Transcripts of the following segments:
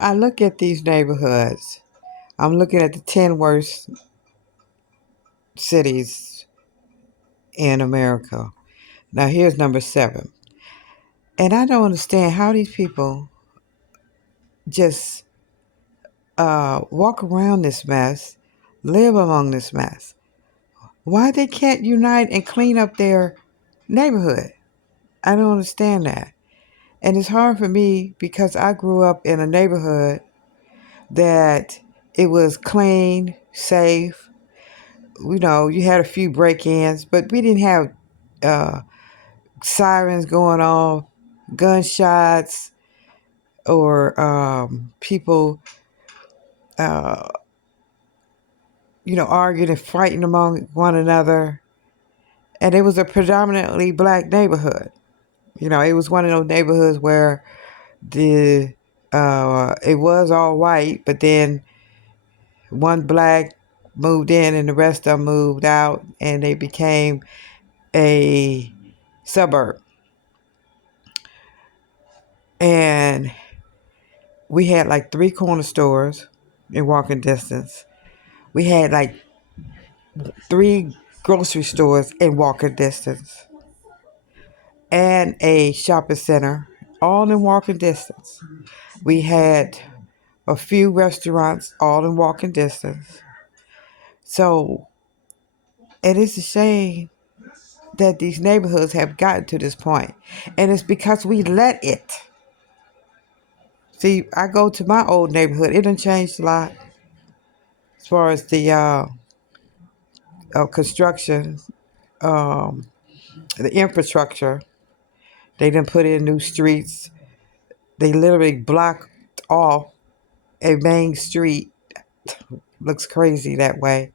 I look at these neighborhoods. I'm looking at the 10 worst cities in America. Now, here's number 7. And I don't understand how these people just walk around this mess, live among this mess. Why they can't unite and clean up their neighborhood? I don't understand that. And it's hard for me because I grew up in a neighborhood that it was clean, safe. You know, you had a few break-ins, but we didn't have uh, sirens going off, gunshots, or people, uh, arguing and fighting among one another. And it was a predominantly black neighborhood. It was one of those neighborhoods where the it was all white, but then one black moved in and the rest of them moved out, and they became a suburb. And we had like 3 corner stores in walking distance. We had like 3 grocery stores in walking distance and a shopping center, all in walking distance. We had a few restaurants, all in walking distance. So it is a shame that these neighborhoods have gotten to this point. And it's because we let it. See, I go to my old neighborhood. It done changed a lot as far as the construction, um, the infrastructure. They done put in new streets. They literally blocked off a main street. Looks crazy that way.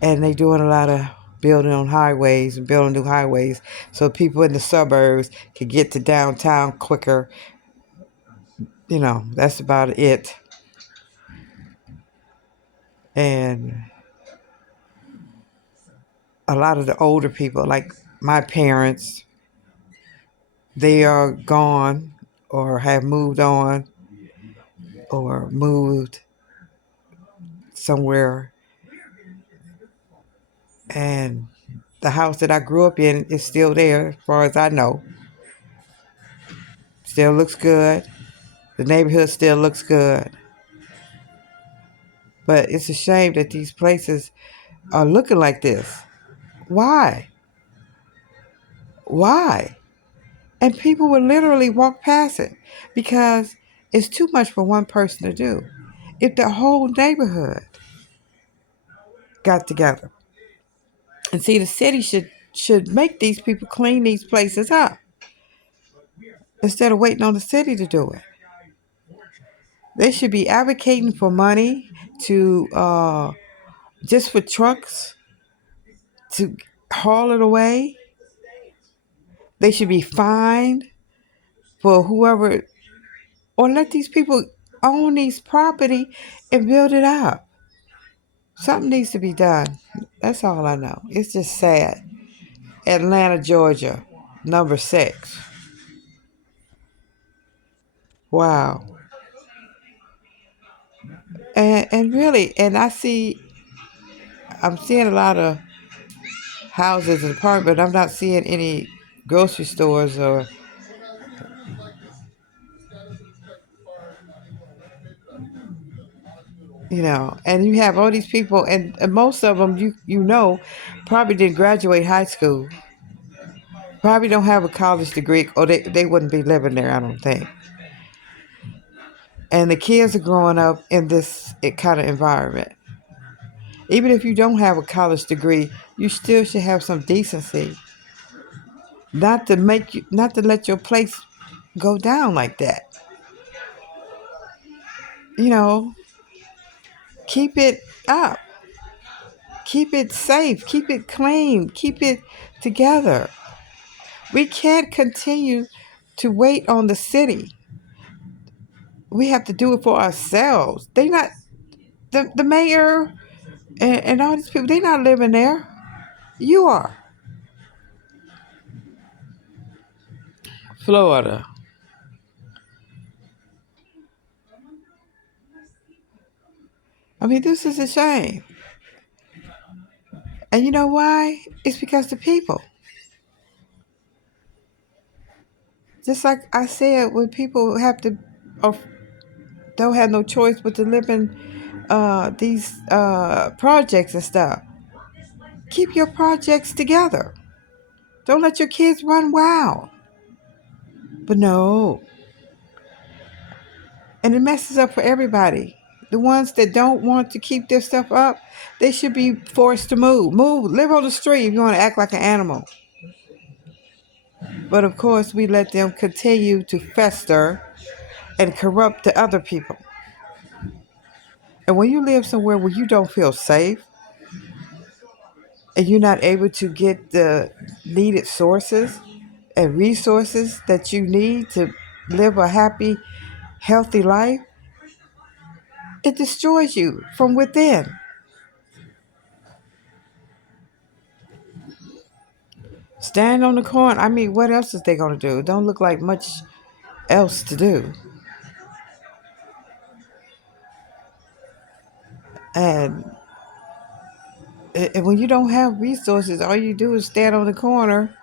And they doing a lot of building on highways and building new highways so people in the suburbs can get to downtown quicker. That's about it. And a lot of the older people, like my parents, they are gone or have moved on or moved somewhere. And the house that I grew up in is still there, as far as I know. Still looks good. The neighborhood still looks good. But it's a shame that these places are looking like this. Why? Why? And people would literally walk past it because it's too much for one person to do. If the whole neighborhood got together and see, the city should make these people clean these places up instead of waiting on the city to do it. They should be advocating for money to just for trucks to haul it away. They should be fined for whoever, or let these people own these property and build it up. Something needs to be done. That's all I know. It's just sad. Atlanta, Georgia, number 6. Wow. And really, and I'm seeing a lot of houses and apartments, but I'm not seeing any grocery stores or, and you have all these people, and most of them, probably didn't graduate high school, probably don't have a college degree, or they wouldn't be living there, I don't think. And the kids are growing up in this kind of environment. Even if you don't have a college degree, you still should have some decency, not to let your place go down like that. You know, keep it up, keep it safe, keep it clean, keep it together. We can't continue to wait on the city. We have to do it for ourselves. They not the mayor and all these people. They not living there. You are. Florida. I mean, this is a shame. And you know why? It's because the people. Just like I said, when people have to, or don't have no choice but to live in these projects and stuff, keep your projects together. Don't let your kids run wild. But no, and it messes up for everybody. The ones that don't want to keep their stuff up, they should be forced to move. Move, live on the street if you want to act like an animal. But of course, we let them continue to fester and corrupt the other people. And when you live somewhere where you don't feel safe and you're not able to get the needed sources and resources that you need to live a happy, healthy life, it destroys you from within. Stand on the corner. I mean, what else is they going to do? It don't look like much else to do. And, and when you don't have resources, all you do is stand on the corner,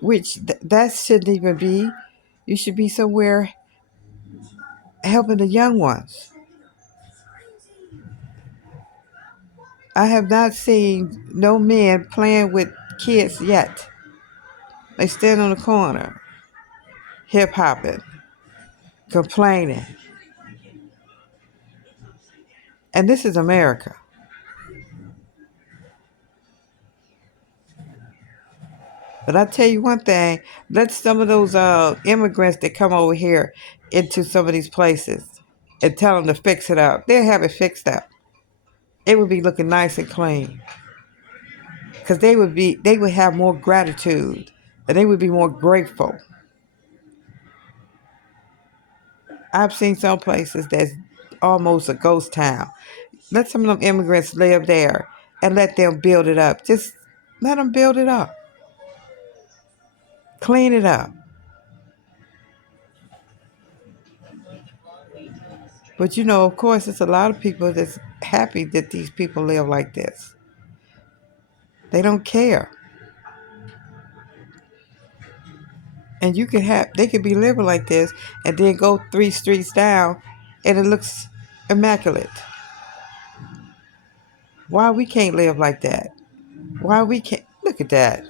which that shouldn't even be. You should be somewhere helping the young ones. I have not seen no men playing with kids yet. They stand on the corner, hip hopping, complaining. And this is America. But I tell you one thing, let some of those immigrants that come over here into some of these places and tell them to fix it up. They'll have it fixed up. It would be looking nice and clean. Because they would have more gratitude and they would be more grateful. I've seen some places that's almost a ghost town. Let some of them immigrants live there and let them build it up. Just let them build it up. Clean it up. But you know, of course, it's a lot of people that's happy that these people live like this. They don't care. And they could be living like this and then go 3 streets down and it looks immaculate. Why we can't live like that? Why we can't? Look at that.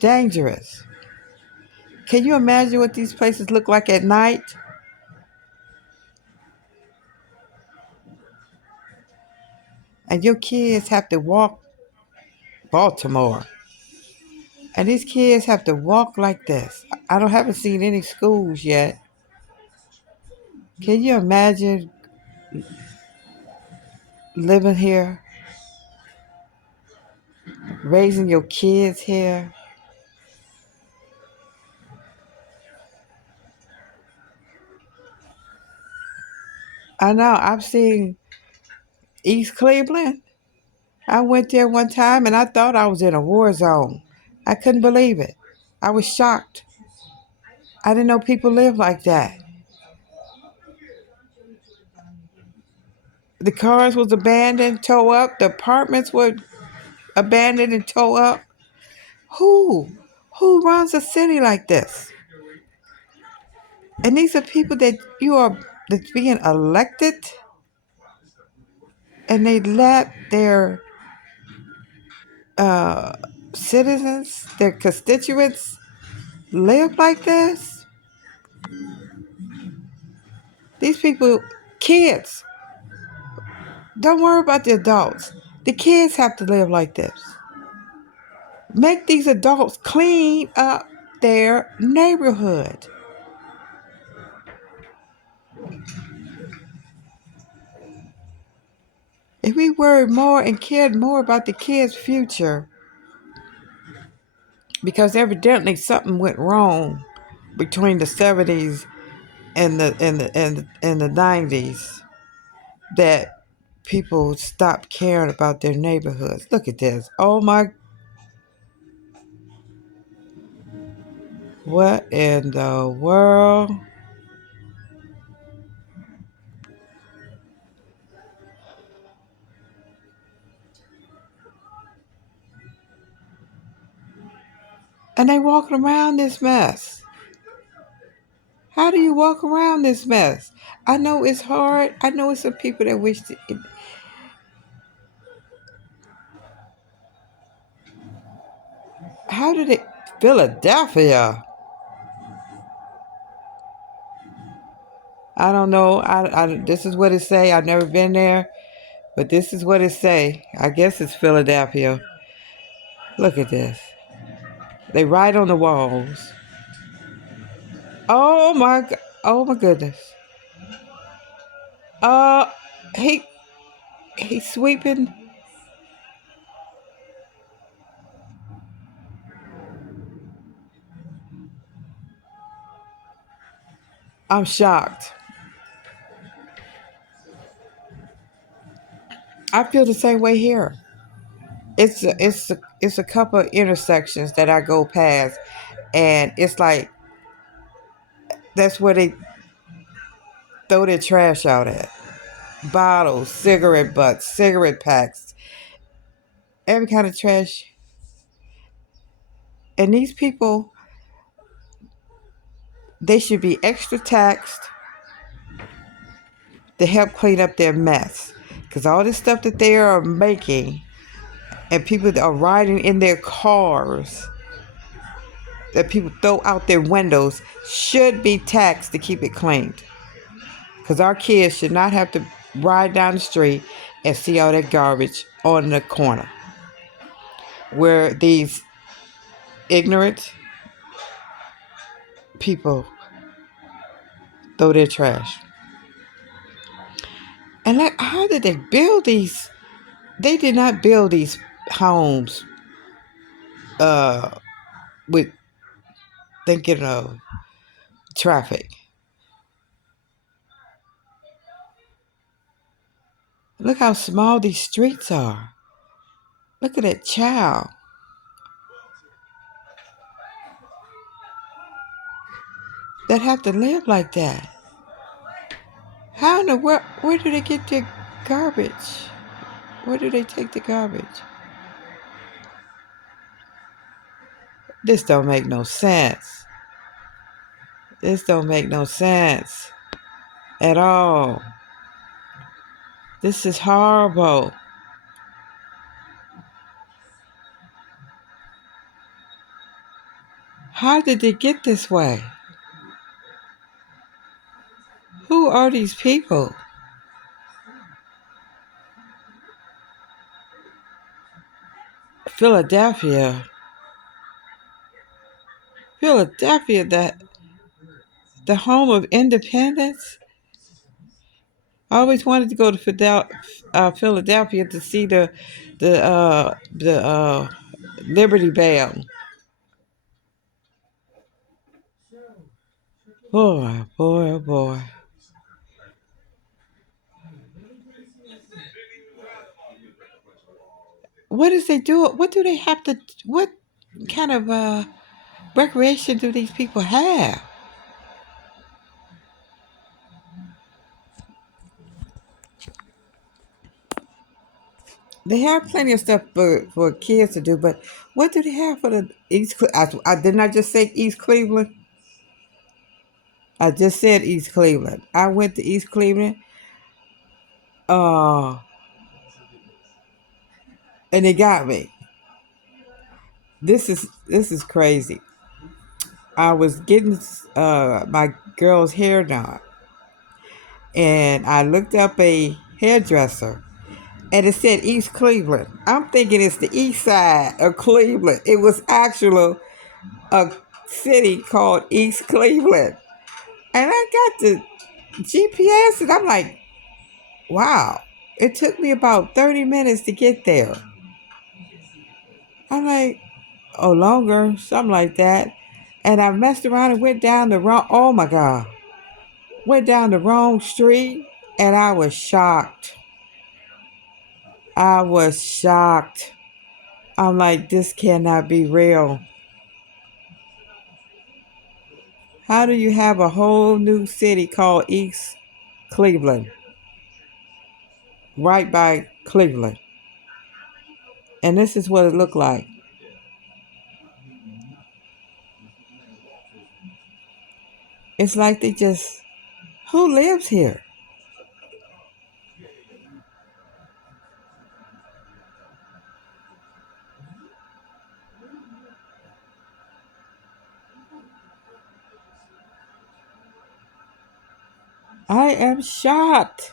Dangerous. Can you imagine what these places look like at night? And your kids have to walk Baltimore. And these kids have to walk like this. Haven't seen any schools yet. Can you imagine living here, raising your kids here? I know, I've seen East Cleveland. I went there one time and I thought I was in a war zone. I couldn't believe it. I was shocked. I didn't know people live like that. The cars was abandoned, tow up. The apartments were abandoned and tow up. Who? Who runs a city like this? And these are people that's being elected and they let their uh, citizens, their constituents, live like this. These people, kids, don't worry about the adults. The kids have to live like this. Make these adults clean up their neighborhood. If we worried more and cared more about the kids' future, because evidently something went wrong between the 70s and the 90s, that people stopped caring about their neighborhoods. Look at this. Oh my, what in the world? And they walking around this mess. How do you walk around this mess? I know it's hard. I know it's some people that wish to. How did it? Philadelphia. I don't know. This is what it say. I've never been there, but this is what it say. I guess it's Philadelphia. Look at this. They write on the walls. Oh my goodness. Uh, he he's sweeping. I'm shocked. I feel the same way here. It's a couple of intersections that I go past, and it's like that's where they throw their trash out at. Bottles, cigarette butts, cigarette packs, every kind of trash. And these people, they should be extra taxed to help clean up their mess. Because all this stuff that they are making and people that are riding in their cars that people throw out their windows should be taxed to keep it cleaned. Because our kids should not have to ride down the street and see all that garbage on the corner where these ignorant people throw their trash. And like, how did they build these? They did not build these homes uh, with thinking of traffic. Look how small these streets are. Look at that child that have to live like that. How in the world? Where do they get their garbage? Where do they take the garbage? This don't make no sense. This don't make no sense at all. This is horrible. How did they get this way? Who are these people? Philadelphia. Philadelphia, the home of independence. I always wanted to go to Philadelphia to see the Liberty Bell. Boy, boy, oh boy. What is they do? What do they have to? What kind of recreation do these people have? They have plenty of stuff for kids to do, but what do they have for the East? I did not just say East Cleveland. I just said East Cleveland. I went to East Cleveland, uh, and it got me. This is crazy. I was getting my girl's hair done, and I looked up a hairdresser, and it said East Cleveland. I'm thinking it's the east side of Cleveland. It was actually a city called East Cleveland. And I got the GPS and I'm like, wow. It took me about 30 minutes to get there. I'm like, oh, longer, something like that. And I messed around and went down the wrong, oh my God, went down the wrong street and I was shocked. I was shocked. I'm like, this cannot be real. How do you have a whole new city called East Cleveland right by Cleveland? And this is what it looked like. It's like they just, who lives here? I am shocked.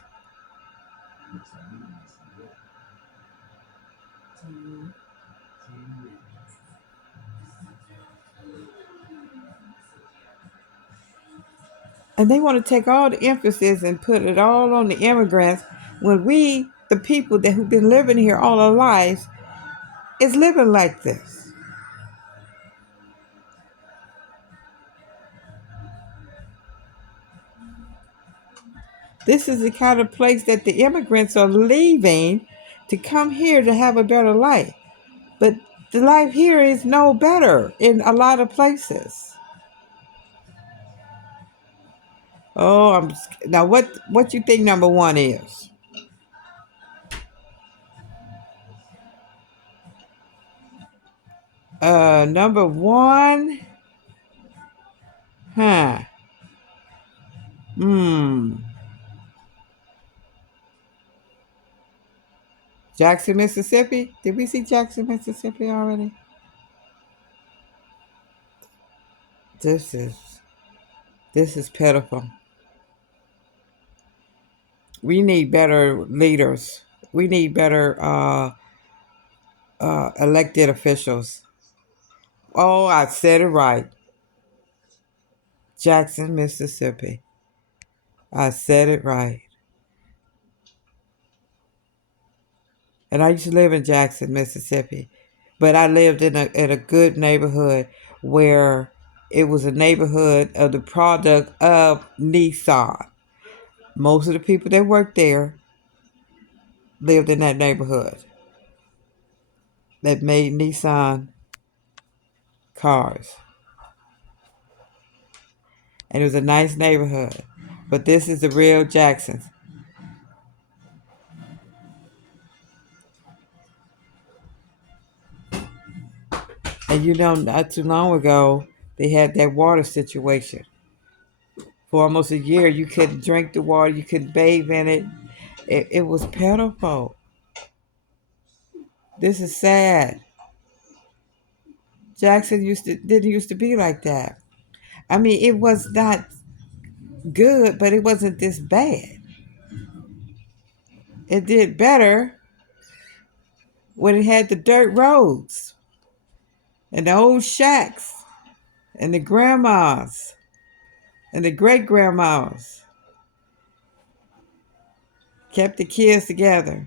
And they want to take all the emphasis and put it all on the immigrants when we, the people that who've been living here all our lives, is living like this. This is the kind of place that the immigrants are leaving to come here to have a better life. But the life here is no better in a lot of places. Oh, now what you think number one is? Number one, huh? Hmm. Jackson, Mississippi. Did we see Jackson, Mississippi already? This is this is pitiful. We need better leaders. We need better elected officials. Oh, I said it right. Jackson, Mississippi. I said it right. And I used to live in Jackson, Mississippi. But I lived in a good neighborhood where it was a neighborhood of the product of Nissan. Most of the people that worked there lived in that neighborhood that made Nissan cars. And it was a nice neighborhood. But this is the real Jacksons. And not too long ago, they had that water situation. For almost a year, you couldn't drink the water, you couldn't bathe in it. It was pitiful. This is sad. Jackson didn't used to be like that. I mean, it was not good, but it wasn't this bad. It did better when it had the dirt roads and the old shacks and the grandmas and the great grandmas kept the kids together.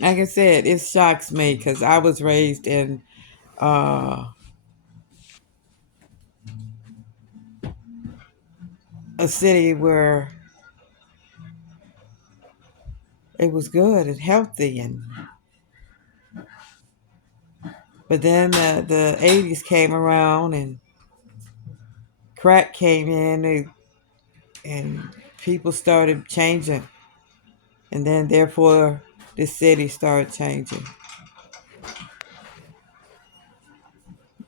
Like I said, it shocks me because I was raised in uh, a city where it was good and healthy, and but then the 80s came around and crack came in, and people started changing, and then therefore the city started changing.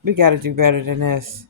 We got to do better than this.